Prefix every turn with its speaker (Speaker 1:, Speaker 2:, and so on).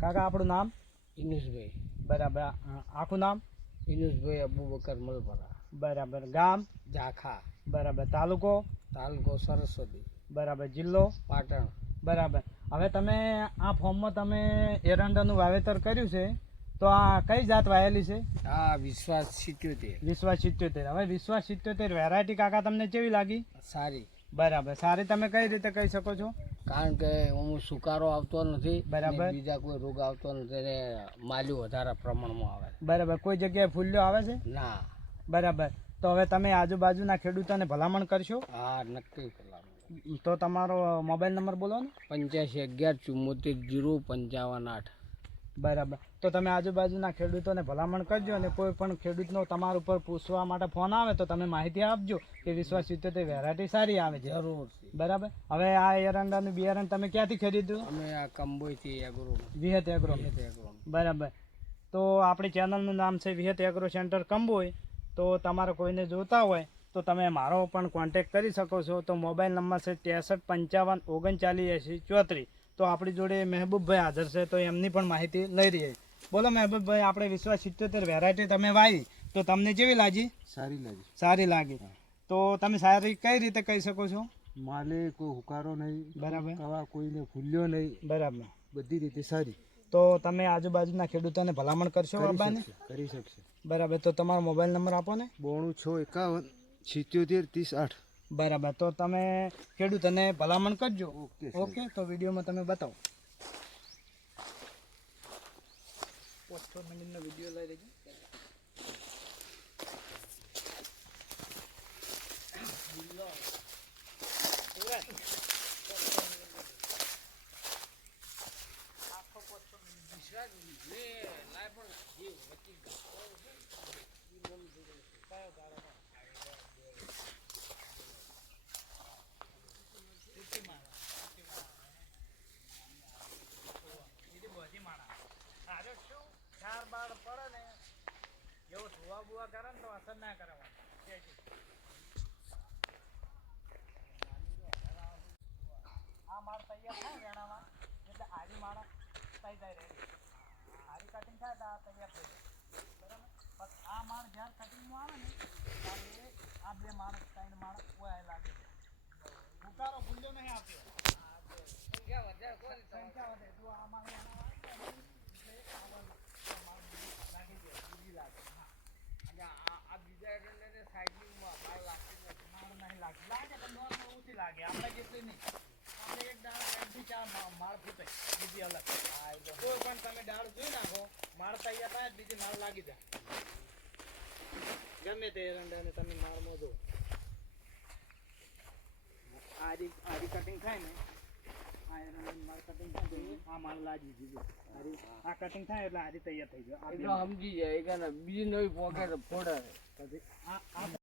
Speaker 1: કાકા આપણું નામ?
Speaker 2: ઇનુસભાઈ.
Speaker 1: બરાબર. આખું નામ?
Speaker 2: ઇનુસભાઈ અબુબકર મલપરા.
Speaker 1: બરાબર. ગામ?
Speaker 2: ઝાખા.
Speaker 1: બરાબર. તાલુકો?
Speaker 2: તાલુકો સરસ્વતી.
Speaker 1: બરાબર. જિલ્લો?
Speaker 2: પાટણ.
Speaker 1: બરાબર. હવે તમે આ ફોર્મમાં તમે એરંડાનું વાવેતર કર્યું છે તો આ કઈ જાત વાયેલી છે?
Speaker 2: આ વિશ્વાસ સિત્યોતેર.
Speaker 1: વિશ્વાસ સિત્યોતેર. હવે વિશ્વાસ સિત્યોતેર વેરાયટી કાકા તમને કેવી લાગી?
Speaker 2: સારી.
Speaker 1: બરાબર. સારી તમે કઈ રીતે કહી શકો છો?
Speaker 2: કારણ કે હું સુકારો આવતો નથી
Speaker 1: બરાબર.
Speaker 2: બીજા કોઈ રોગ આવતો નથી ને માલ્યું વધારે પ્રમાણમાં આવે.
Speaker 1: બરાબર. કોઈ જગ્યાએ ફૂલ્યો આવે છે?
Speaker 2: ના.
Speaker 1: બરાબર. તો હવે તમે આજુબાજુના ખેડૂતોને ભલામણ કરશો?
Speaker 2: હા નક્કી ભલામણ
Speaker 1: તો તમારો મોબાઈલ નંબર બોલો ને.
Speaker 2: પંચ્યાસી અગિયાર ચુમ્મોતેર જીરો પંચાવન આઠ.
Speaker 1: બરાબર. તો તમે આજુબાજુના ખેડૂતોને ભલામણ કરજો અને કોઈ પણ ખેડૂતનો તમારા ઉપર પૂછવા માટે ફોન આવે તો તમે માહિતી આપજો કે વિશ્વાસ સિત્તોતેર વેરાયટી સારી આવે છે.
Speaker 2: જરૂર
Speaker 1: બરાબર? હવે આ એરંડાનું બિયારણ તમે ક્યાંથી ખરીદ્યું?
Speaker 2: અમે આ કંબોઈથી એગ્રો
Speaker 1: વિહત એગ્રો
Speaker 2: એગ્રો
Speaker 1: બરાબર. તો આપણી ચેનલનું નામ છે વિહત એગ્રો સેન્ટર કંબોઈ. તો તમારે કોઈને જોતા હોય તો તમે મારો પણ કોન્ટેક્ટ કરી શકો છો. તો મોબાઈલ નંબર છે ત્રેસઠ પંચાવન ઓગણચાલીસ એંસી ચોત્રીસ. તો આપણી જોડે મહેબૂબભાઈ હાજર છે તો એમની પણ માહિતી લઈ રહીએ. બોલો મહેબૂબભાઈ આપણે વિશ્વાસ સિત્યોતેર વેરાયટી તમે વાવી તો તમને કેવી લાગી?
Speaker 3: સારી લાગી.
Speaker 1: સારી લાગી. તો તમે સારી કઈ રીતે કહી શકો છો?
Speaker 3: માલે કોઈ હુકારો નહીં
Speaker 1: બરાબર.
Speaker 3: કોઈને ફૂલ્યો નહીં.
Speaker 1: બરાબર.
Speaker 3: બધી રીતે સારી.
Speaker 1: તો તમે આજુબાજુના ખેડૂતોને ભલામણ કરશો
Speaker 3: કરી
Speaker 1: બાબાને?
Speaker 3: કરી શકશે.
Speaker 1: બરાબર. તો તમારો મોબાઈલ નંબર આપો ને.
Speaker 3: બોણું છ એકાવન સિત્યોતેર ત્રીસ આઠ.
Speaker 1: બરાબર. તો તમે ખેડૂતોને ભલામણ કરજો.
Speaker 3: ઓકે
Speaker 1: ઓકે તો વિડીયોમાં તમે બતાવો. મિનિટનો વીડિયો લઈ લેજો ચાર એવો ધોવા બુવા કરે ને તો અસર ના કરે આ માળ તૈયાર થાય વેણામાં એટલે આરી માળ થઈ જાય રેડી આરી કટિંગ થાય તો આ તૈયાર થઈ જાય બરાબર પણ આ માળ જ્યારે કટિંગમાં આવે ને ત્યારે આ બે માળ ત્રણ માળ ઓય લાગે છે ઉકારો ભૂલ્યો નહીં આવતો સંખ્યા વધે જો આ માળ વેણા આવે ને એટલે આ બાજુ આ માળ લાગી જાય બીજી લાગે હા
Speaker 2: અને આ આ બીજા એરંડાને સાઈડની માલ લાગતી નથી
Speaker 1: માળ નહીં લાગે લાગે પણ નોર્મલ ઓછી લાગે. આપણે જેટલી નહીં. આપણે એક દાળ ત્રણથી ચાર માળ ફૂટે. બીજી અલગ. કોઈ પણ તમે દાળ જોઈ નાખો માળ તૈયાર થાય બીજી માળ લાગી જાય. ગમે તે એરંડાને તમે માળ મોજો આરી આરી કટિંગ થાય ને આ એરંડાની માળ કટિંગ થાય આ માળ લાગી દીધી આરી આ કટિંગ થાય એટલે આરી તૈયાર થઈ ગયો. આ
Speaker 2: એ
Speaker 1: બે
Speaker 2: તો સમજી જાય કે બીજી નવી પોકેટ ફોડે
Speaker 1: પછી આ આ